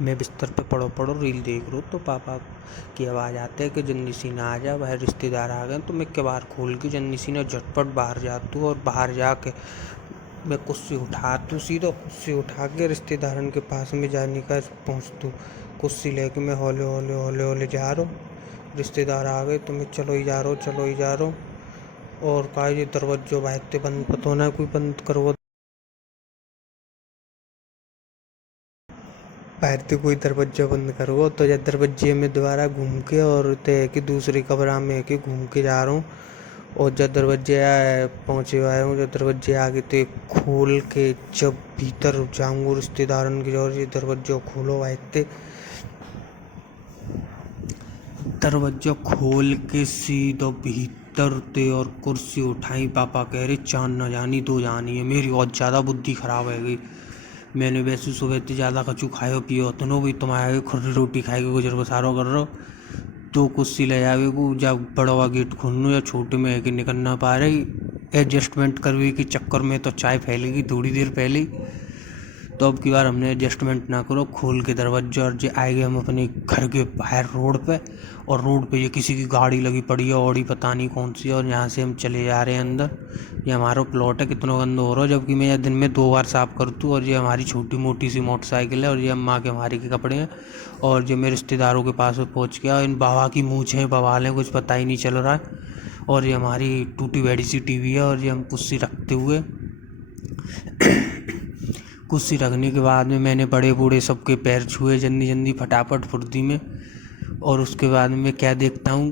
मैं बिस्तर पे पड़ो पड़ो रील देख रहा हूँ तो पापा की आवाज़ आती है कि जन्नी सीना आ जा, बाहर रिश्तेदार आ गए। तो मैं केबाड़ खोल के जन्नी सीना झटपट बाहर जाती हूँ और बाहर जाके मैं कुर्सी उठाती हूँ, सीधा कुर्सी उठा के रिश्तेदारन के पास में जाने का पहुँचती हूँ। कुर्सी लेके मैं हौले हौले हौले हौले जा रहा हूँ। रिश्तेदार आ गए तो मैं चलो ही जा रहा हूँ, चलो ही जा रहा हूँ। और का ये दरवाजो बाहर बंद पतो ना कोई बंद करो, बाहर से कोई दरवाजा बंद करो। तो जब दरवाजे में दोबारा घूम के और तय कि दूसरी कमरा में के घूम के जा रहा हूँ। और जब दरवाजे पहुँचे आया हूँ, जब दरवाजे आगे तो खोल के जब भीतर जाऊँगा रिश्तेदारन की और ये दरवाजा खोलो आते, दरवाजा खोल के सीधा भीतर थे और कुर्सी उठाई। पापा कह रहे चांद न जानी दो जानी है। मेरी और ज़्यादा बुद्धि खराब है गई। मैंने वैसे सुबह इतनी ज़्यादा कछु खायो पियो तो नो भी तुम्हारे खुर्री रोटी खाए के गुजर बसारो कर रहो। तो कुर्सी ले जावे को जब बड़ा गेट खोलूँ या छोटे में है कि निकल ना पा रही, एडजस्टमेंट करने के चक्कर में तो चाय फैलेगी थोड़ी देर पहले ही। तो अब की बार हमने एडजस्टमेंट ना करो, खोल के दरवाजा और जे आए गए हम अपने घर के बाहर रोड पे। और रोड पे ये किसी की गाड़ी लगी पड़ी है, ऑडी पता नहीं कौन सी है। और यहाँ से हम चले जा रहे हैं अंदर। ये हमारा प्लॉट है, कितना गंदा हो रहा है, जबकि मैं यह दिन में 2 बार साफ़ करती हूँ। और ये हमारी छोटी मोटी सी मोटरसाइकिल है और ये अम्मा के हमारे के कपड़े हैं। और जो मेरे रिश्तेदारों के पास में पहुँच गया, इन बाबा की मूँछें बवाल हैं, कुछ पता ही नहीं चल रहा है। और ये हमारी टूटी बड़ी सी टीवी है। और ये हम कुर्सी रखते हुए कुर्सी रखने के बाद में मैंने बड़े बूढ़े सबके पैर छुए जल्दी जल्दी फटाफट फुर्ती में। और उसके बाद में क्या देखता हूँ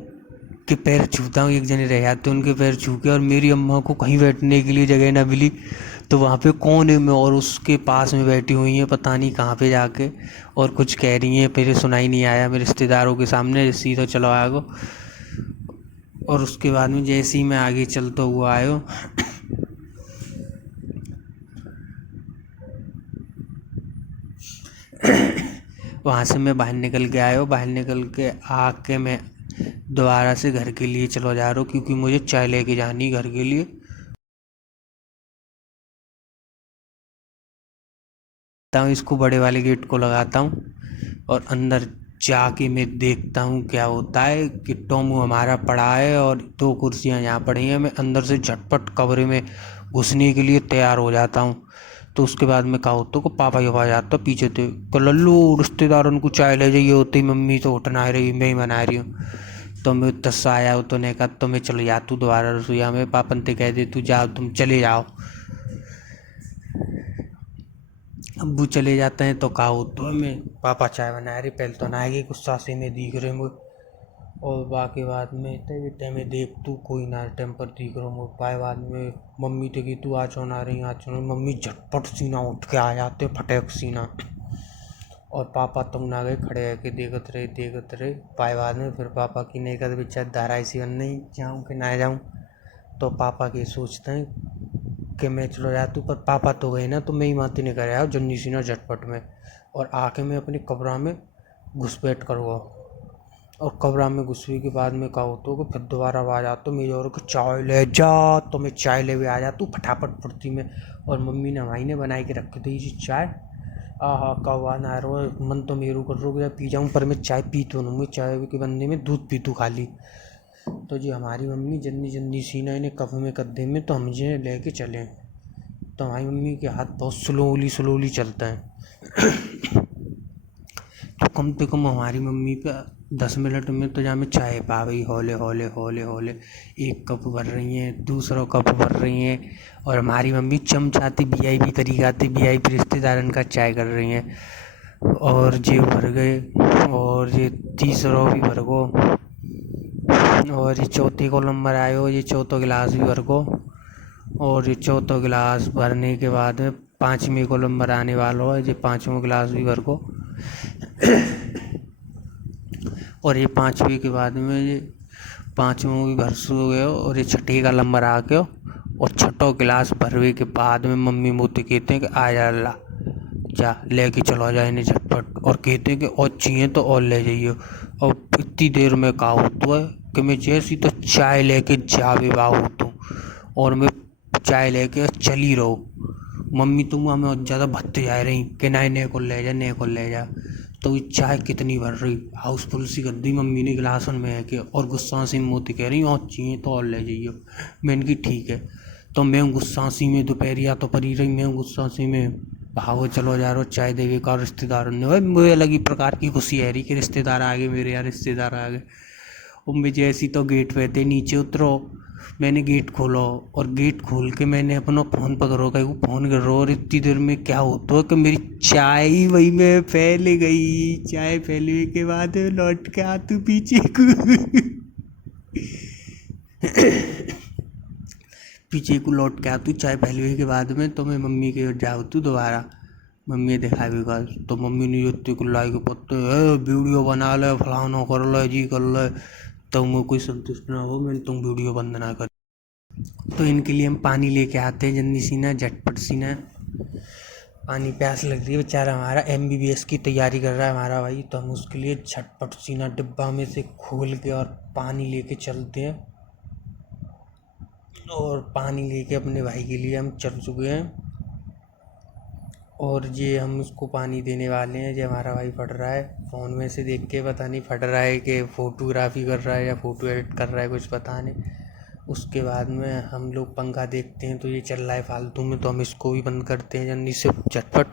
कि पैर छूता हूँ, एक जने रह जाते उनके पैर छू के। और मेरी अम्मा को कहीं बैठने के लिए जगह ना मिली तो वहाँ पे कोने में और उसके पास में बैठी हुई हैं, पता नहीं कहाँ पे जाके। और कुछ कह रही हैं, मेरे सुनाई नहीं आया। मेरे रिश्तेदारों के सामने सीधा चलो आगो। और उसके बाद में जैसे ही मैं आगे चलता हुआ आयो, वहाँ से मैं बाहर निकल के आया। बाहर निकल के आके मैं दोबारा से घर के लिए चलो जा रहा हूँ, क्योंकि मुझे चाय लेके जानी घर के लिए। इसको बड़े वाले गेट को लगाता हूँ और अंदर जाके मैं देखता हूँ क्या होता है कि टोमू हमारा पड़ा है और 2 कुर्सियाँ यहाँ पड़ी हैं। मैं अंदर से झटपट कमरे में घुसने के लिए तैयार हो जाता हूँ। तो उसके बाद मैं कहा होता को पापा की आवाज़ आता पीछे थे कि लल्लू रिश्तेदारों को चाय ले जाइए। होती मम्मी तो उठना आ रही, मैं ही बना रही हूँ। तो मैं तस्सा आया तो ने कहा तो मैं चले जातू दोबारा रसोईया में। पापन ते कह दे तू जाओ, तुम चले जाओ। अब्बू चले जाते हैं तो कहा तो मैं पापा चाय बना रही, पहले तो ना आएगी गुस्सा से में दिख रहे मुझे। और बाकी बाद में तय में देख तू कोई ना टेम्पर दिख रहा मुझे पाए। बाद में मम्मी तो कि तू आज ना रही आज ना, मम्मी झटपट सीना उठ के आ जाते फटेक सीना। और पापा तुम ना गए खड़े है कि देखते रहे पाए। बाद में फिर पापा की नहीं कर बेचारे धारा ऐसी बन नहीं जाऊँ कि ना जाऊँ। तो पापा के सोचते हैं कि मैं चलो जातू, पर पापा तो गए ना तो मैं ही माती नहीं कर आया जन्नी सीना झटपट में। और आके मैं अपनी कमरा में घुसपैठ करूँगा। और कमरा में घुसने के बाद में कहा होता कि फिर दोबारा आवाज़ आता मेरी और को चाय ले जा। तो मैं चाय ले आ जाता हूँ फटाफट फुर्ती में। और मम्मी ने हमारी ने बनाई के रखी थी जी चाय। आहा कब आना आ रहा है, मन तो मेरू कर रो कि पी जाऊँ, पर मैं चाय पी तो नहीं, मैं चाय के बंदे में दूध पी तू खाली। तो जी हमारी मम्मी जल्दी जल्दी सीना इन्हें कप में कद्दे में तो हम जे लेके चले। तो हमारी मम्मी के हाथ बहुत स्लोली चलता है। तो कम से कम हमारी मम्मी का 10 मिनट में तो जहाँ में चाय पा गई हौले हौले हौले हौले। 1 कप भर रही हैं, दूसरा कप भर रही हैं। और हमारी मम्मी चमचाती VIP तरीका आती VIP रिश्तेदारन का चाय कर रही हैं। और ये भर गए और ये तीसरा भी भर गो। और ये चौथे को नंबर आयो, ये चौथा गिलास भी भर गो। और ये चौथा गिलास भरने के बाद में 5वें को नंबर आने वाला है, ये 5वां गिलास भी भर गो। और ये 5वें के बाद में ये 5वां भी भर सो गया। और ये 6ठे का नंबर आ गया। और 6ठा गिलास भरवे के बाद में मम्मी मोती कहते हैं कि आ जा अल्लाह जा लेके चलो जाए इन्हें झटपट। और कहते हैं कि और चाहिए तो और ले जाइए। और इतनी देर में कहा होता है कि मैं जैसी तो चाय लेके जावे बाहू तो, और मैं चाय लेके चली रहो। मम्मी तुम हमें और ज़्यादा भत्ते जा रही कि नए को ले जा नए को ले जा। तो ये चाय कितनी भर रही, हाउसफुल सी कर दी मम्मी ने गिलासन में है कि, और गुस्सा सी मोती कह रही और चाहिए तो और ले जाइए। मैंने की ठीक है। तो मैं गुस्सा सी में दोपहरिया तो पड़ी रही, मैं गुस्सा सी में भागो चलो जा रहा चाय देवे का रिश्तेदारों ने, भाई मुझे अलग ही प्रकार की खुशी है रही कि रिश्तेदार आ गए मेरे, यहाँ रिश्तेदार आ गए। और मैं जैसी तो गेट पे थे नीचे उतरो, मैंने गेट खोला और गेट खोल के मैंने अपना फ़ोन पकड़ो कहीं फ़ोन कर रहा और इतनी देर में क्या होता है कि मेरी चाय ही वही में फैल गई। चाय फैलने के बाद लौट के आ तू पीछे को पीछे को लौट के आ तू चाय फैलने के बाद में, तो मैं मम्मी के जाओ तू दोबारा, मम्मी देखा भी का तो मम्मी ने युति को लाई के पत्ते वीडियो बना ले फलाना कर ले जी कर ले। तो मैं कोई संतुष्ट ना हो, मैंने तुम वीडियो बंद ना कर। तो इनके लिए हम पानी लेके आते हैं जल्दी सी ना, झटपट सी ना, पानी प्यास लग रही है। बेचारा हमारा MBBS की तैयारी कर रहा है हमारा भाई, तो हम उसके लिए झटपट सी ना डिब्बा में से खोल के और पानी लेके चलते हैं। और पानी लेके अपने भाई के लिए हम चल चुके हैं, और ये हम उसको पानी देने वाले हैं। जो हमारा भाई पढ़ रहा है फ़ोन में से देख के, पता नहीं पढ़ रहा है कि फ़ोटोग्राफी कर रहा है या फ़ोटो एडिट कर रहा है, कुछ पता नहीं। उसके बाद में हम लोग पंखा देखते हैं तो ये चल रहा है फालतू में, तो हम इसको भी बंद करते हैं जल्दी से झटपट।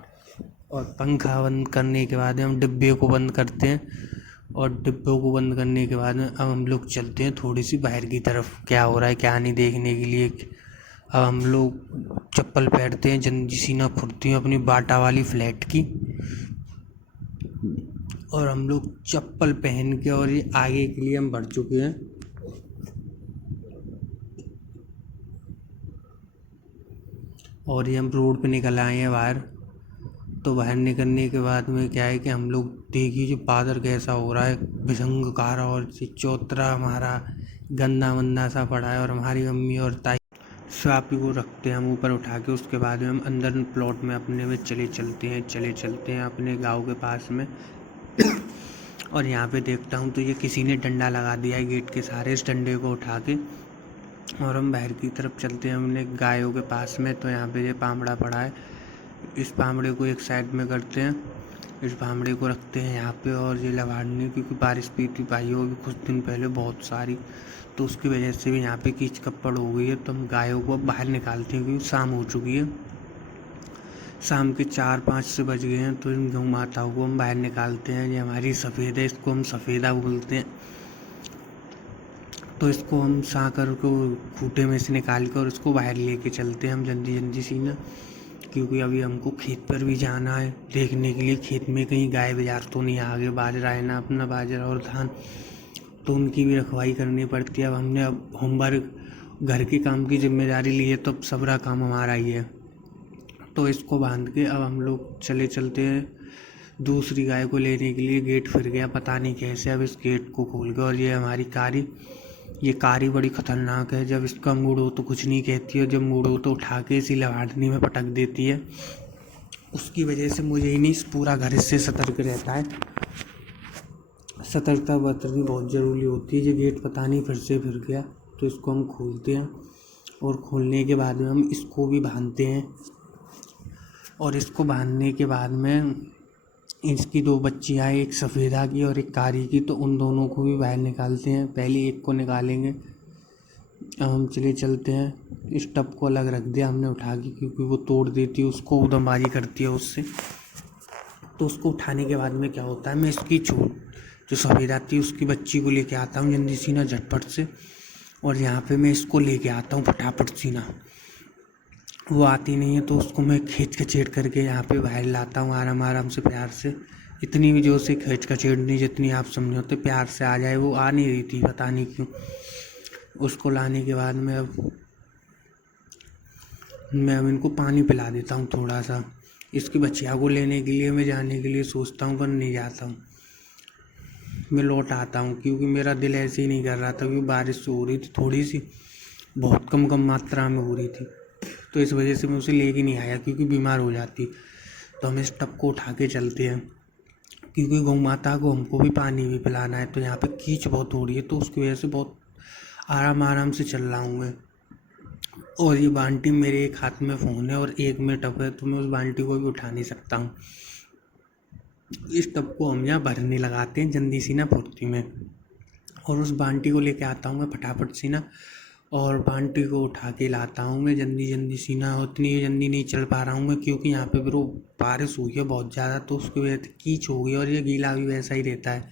और पंखा बंद करने के बाद हम डिब्बे को बंद करते हैं, और डिब्बों को बंद करने के बाद में अब हम लोग चलते हैं थोड़ी सी बाहर की तरफ, क्या हो रहा है क्या नहीं देखने के लिए। अब हम लोग चप्पल पहनते हैं जल्दी सी ना, फुर्ती में अपनी बाटा वाली फ्लैट की, और हम लोग चप्पल पहन के और ये आगे के लिए हम बढ़ चुके हैं। और ये हम रोड पे निकल आए हैं बाहर। तो बाहर निकलने के बाद में क्या है कि हम लोग देखिए जो बादल कैसा हो रहा है भीषंगाकार, और चौतरा हमारा गंदा मंदा सा पड़ा है, और हमारी मम्मी और ताई स्वापी को रखते हैं हम ऊपर उठा के। उसके बाद में हम अंदर प्लॉट में अपने में चले चलते हैं अपने गांव के पास में। और यहाँ पे देखता हूँ तो ये किसी ने डंडा लगा दिया है गेट के सहारे, इस डंडे को उठा के और हम बाहर की तरफ चलते हैं हमने गायों के पास में। तो यहाँ पे ये पामड़ा पड़ा है, इस पामड़े को एक साइड में करते हैं, इस पामड़े को रखते हैं यहाँ पे। और ये लवाड़नी क्योंकि बारिश भी थी भाई होगी कुछ दिन पहले बहुत सारी, तो उसकी वजह से भी यहाँ पे कीच कपड़ हो गई है। तो हम गायों को बाहर निकालते हैं क्योंकि शाम हो चुकी है, शाम के 4-5 से बज गए हैं। तो इन गौ माताओं को हम बाहर निकालते हैं। ये हमारी सफ़ेद है, इसको हम सफ़ेदा बोलते हैं। तो इसको हम साकर को खूटे में से निकाल कर और इसको बाहर लेके चलते हैं हम जल्दी सी ना, क्योंकि अभी हमको खेत पर भी जाना है देखने के लिए, खेत में कहीं गाय बाजार तो नहीं आगे, बाजरा है ना अपना, बाजरा और धान, तो उनकी भी रखवाली करनी पड़ती है। अब हमने अब होमवर्क घर के काम की जिम्मेदारी ली है, तो अब सबरा काम हमारा ही है। तो इसको बांध के अब हम लोग चलते हैं दूसरी गाय को लेने के लिए। गेट फिर गया पता नहीं कैसे, अब इस गेट को खोल के, और ये हमारी कारी, ये कारी बड़ी ख़तरनाक है, जब इसका मूड हो तो कुछ नहीं कहती है, जब मूड हो तो उठा के इसी लवाड़नी में पटक देती है। उसकी वजह से मुझे ही नहीं पूरा घर इससे सतर्क रहता है। सतर्कता बरतनी बहुत ज़रूरी होती है। ये गेट पता नहीं फिर से फिर गया, तो इसको हम खोलते हैं, और खोलने के बाद में हम इसको भी बांधते हैं। और इसको बांधने के बाद में इसकी 2 बच्चियाँ, एक सफ़ेदा की और एक कारी की, तो उन दोनों को भी बाहर निकालते हैं। पहले एक को निकालेंगे। अब हम चलते हैं, इस टब को अलग रख दिया हमने उठा के, क्योंकि वो तोड़ देती है उसको, उदमबाजी करती है उससे। तो उसको उठाने के बाद में क्या होता है, मैं इसकी जो सफ़ेदा थी उसकी बच्ची को लेके आता हूँ जल्दी सी ना झटपट से, और यहाँ पे मैं इसको लेके आता हूँ फटाफट सी ना। वो आती नहीं है तो उसको मैं खींच खचेड़ करके यहाँ पे बाहर लाता हूँ आराम से प्यार से। इतनी भी जोर से खींच खचेड़नी जितनी आप समझोते, प्यार से आ जाए। वो आ नहीं रही थी पता नहीं क्यों। उसको लाने के बाद में अब इनको पानी पिला देता हूँ थोड़ा सा। इसकी बच्चिया को लेने के लिए मैं जाने के लिए सोचता हूँ पर नहीं जाता हूँ, मैं लौट आता हूँ, क्योंकि मेरा दिल ऐसे ही नहीं कर रहा था, क्योंकि बारिश हो रही थी थोड़ी सी, बहुत कम मात्रा में हो रही थी, तो इस वजह से मैं उसे लेके नहीं आया क्योंकि बीमार हो जाती। तो हम इस टब को उठा के चलते हैं, क्योंकि गौ माता को हमको भी पानी भी पिलाना है। तो यहाँ पे कीच बहुत हो रही है, तो उसकी वजह से बहुत आराम से चल रहा हूँ मैं। और ये बाल्टी मेरे एक हाथ में फ़ोन है और एक में टब है, तो मैं उस बाल्टी को भी उठा नहीं सकता हूँ। इस टब को हम यहाँ भरने लगाते हैं जल्दी सी ना फुर्ती में, और उस बाल्टी को लेके आता हूँ मैं फटाफट सी ना, और बाल्टी को उठा के लाता हूँ मैं जल्दी जल्दी सी ना। उतनी जल्दी नहीं चल पा रहा हूँ मैं, क्योंकि यहाँ पे ब्रो बारिश हुई है बहुत ज़्यादा, तो उसकी वजह से कीच हो गई, और ये गीला भी वैसा ही रहता है,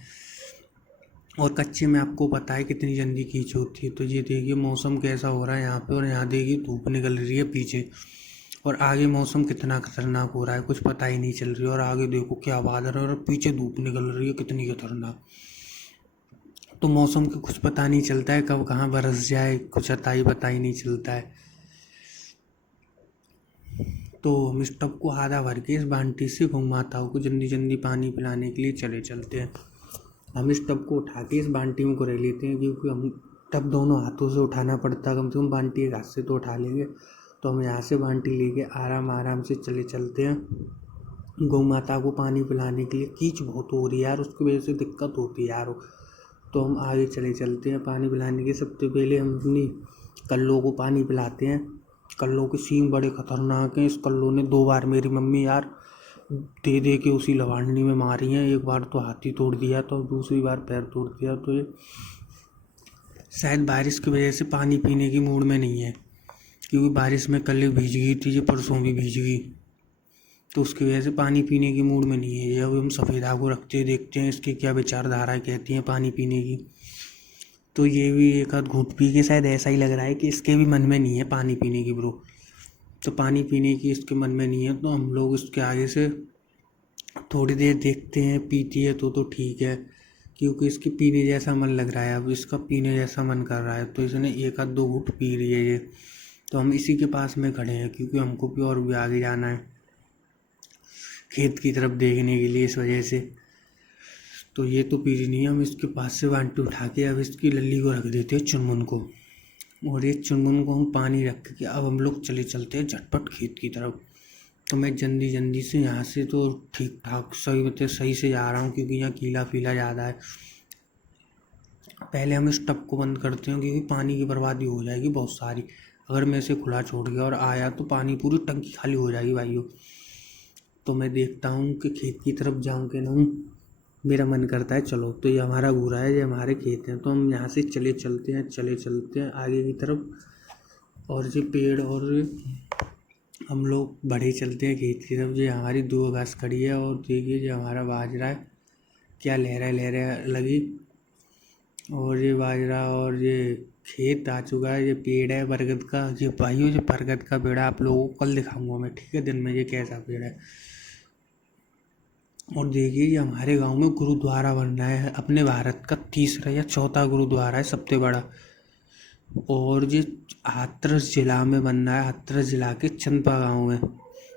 और कच्चे में आपको पता है कितनी जल्दी कीच होती है। तो ये देखिए मौसम कैसा हो रहा है यहाँ पे, और यहाँ देखिए धूप निकल रही है पीछे, और आगे मौसम कितना खतरनाक हो रहा है कुछ पता ही नहीं चल रही है। और आगे देखो क्या बादल है, और पीछे धूप निकल रही है कितनी खतरनाक। तो मौसम का कुछ पता नहीं चलता है, कब कहाँ बरस जाए कुछ पता ही नहीं चलता है। तो हम इस टब को आधा भर के इस बाल्टी से गौ माताओं को जल्दी जल्दी पानी पिलाने के लिए चले चलते हैं। हम इस टब को उठा के इस बाल्टी में रह लेते हैं, क्योंकि हम टब दोनों हाथों से उठाना पड़ता है, कम से कम बाल्टी एक हाथ से तो उठा लेंगे। तो हम यहाँ से बाल्टी लेके आराम आराम से चले चलते हैं गौ माता को पानी पिलाने के लिए। कीच बहुत हो रही है यार, उसकी वजह से दिक्कत होती है यार। तो हम आगे चले चलते हैं पानी पिलाने के। सबसे पहले हम अपनी कल्लों को पानी पिलाते हैं। कल्लों के सींग बड़े खतरनाक हैं। इस कल्लों ने 2 बार मेरी मम्मी यार दे दे के उसी लवांडनी में मारी हैं। एक बार तो हाथ ही तोड़ दिया, तो दूसरी बार पैर तोड़ दिया। तो ये शायद बारिश की वजह से पानी पीने की मूड में नहीं है, क्योंकि बारिश में कल भीग गई थी, ये परसों भी भीग गई, तो उसकी वजह से पानी पीने की मूड में नहीं है ये। अब हम सफ़ेदा को रखते हैं, देखते हैं इसकी क्या विचारधारा कहती हैं पानी पीने की। तो ये भी एक आध घूंट पी के शायद ऐसा ही लग रहा है कि इसके भी मन में नहीं है पानी पीने की ब्रो। तो पानी पीने की इसके मन में नहीं है, तो हम लोग इसके आगे से थोड़ी देर देखते हैं, पीती है तो ठीक है, क्योंकि इसके पीने जैसा मन लग रहा है, अब इसका पीने जैसा मन कर रहा है, तो इसने एक आध 2 घूंट पी रही है ये। तो हम इसी के पास में खड़े हैं, क्योंकि हमको भी और भी आगे जाना है खेत की तरफ देखने के लिए, इस वजह से। तो ये तो पी रही नहीं है, हम इसके पास से बाल्टी उठा के अब इसकी लल्ली को रख देते हैं, चुनमुन को। और ये चुनमुन को हम पानी रख के अब हम लोग चले चलते हैं झटपट खेत की तरफ। तो मैं जल्दी जल्दी से यहाँ से तो ठीक ठाक सही मतलब सही से जा रहा हूँ, क्योंकि यहाँ कीला फीला ज़्यादा है। पहले हम इस टब को बंद करते हैं, क्योंकि पानी की बर्बादी हो जाएगी बहुत सारी। अगर मैं इसे खुला छोड़ गया और आया तो पानी पूरी टंकी खाली हो जाएगी भाइयों। तो मैं देखता हूँ कि खेत की तरफ जाऊँ कि नहीं, मेरा मन करता है चलो। तो ये हमारा घूरा है, ये हमारे खेत हैं, तो हम यहाँ से चले चलते हैं आगे की तरफ। और ये पेड़ और हम लोग बढ़े चलते हैं खेत की तरफ। ये हमारी 2 घास खड़ी है, और देखिए ये हमारा बाजरा है, क्या लहरें लगी। और ये बाजरा और ये खेत आ चुका है। ये पेड़ है बरगद का, ये भाइयों ये बरगद का पेड़ है, आप लोगों को कल दिखाऊंगा मैं, ठीक है, दिन में, ये कैसा पेड़ है। और देखिए ये हमारे गांव में गुरुद्वारा बन रहा है, अपने भारत का 3रा या 4था गुरुद्वारा है, सबसे बड़ा। और ये हाथरस जिला में बन रहा है, हाथरस जिला के चंदपा गांव में।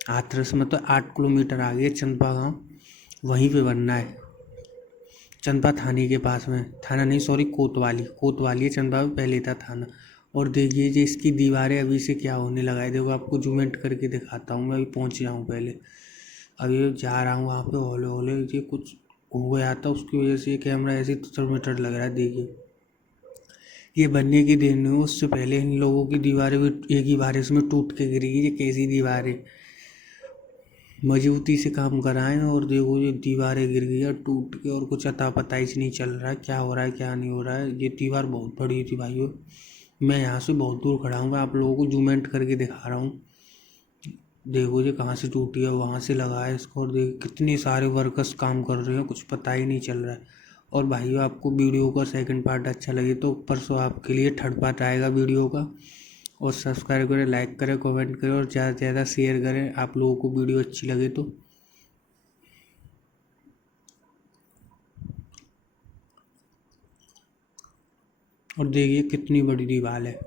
हाथरस में तो 8 किलोमीटर आगे चंदपा गांव, वहीं पे बनना है, चंदपा थाने के पास में। थाना नहीं, सॉरी, कोतवाली है, चंदपा में पहले था थाना। और देखिए जी इसकी दीवारें अभी से क्या होने लगा है, देखो आपको जूमेंट करके दिखाता हूँ मैं, अभी पहुँच जाऊँ पहले। अभी जा रहा हूँ वहाँ पे, हौले हौले ये कुछ हो गया था, उसकी वजह से ये कैमरा ऐसे मीटर लग रहा है। देखिए ये बनने की देर नहीं, उससे पहले इन लोगों की दीवारें भी एक ही बारिश में टूट के गिरी। ये कैसी दीवारें, मजबूती से काम कराएं, और देखो ये दीवारें गिर गई और टूट के, और कुछ अता पता ही नहीं चल रहा है क्या हो रहा है क्या नहीं हो रहा है। ये दीवार बहुत बड़ी थी भाइयों, मैं यहाँ से बहुत दूर खड़ा हूँ, मैं आप लोगों को जूमेंट करके दिखा रहा हूँ। देखो ये कहाँ से टूटी है, वहाँ से लगा है इसको, और देखो कितने सारे वर्कर्स काम कर रहे हैं, कुछ पता ही नहीं चल रहा है। और भाइयों आपको वीडियो का सेकंड पार्ट अच्छा लगे तो परसों आपके लिए थर्ड पार्ट आएगा वीडियो का। और सब्सक्राइब करें, लाइक करें, कमेंट करें, और ज़्यादा से ज़्यादा शेयर करें आप लोगों को वीडियो अच्छी लगे तो। और देखिए कितनी बड़ी दीवार है।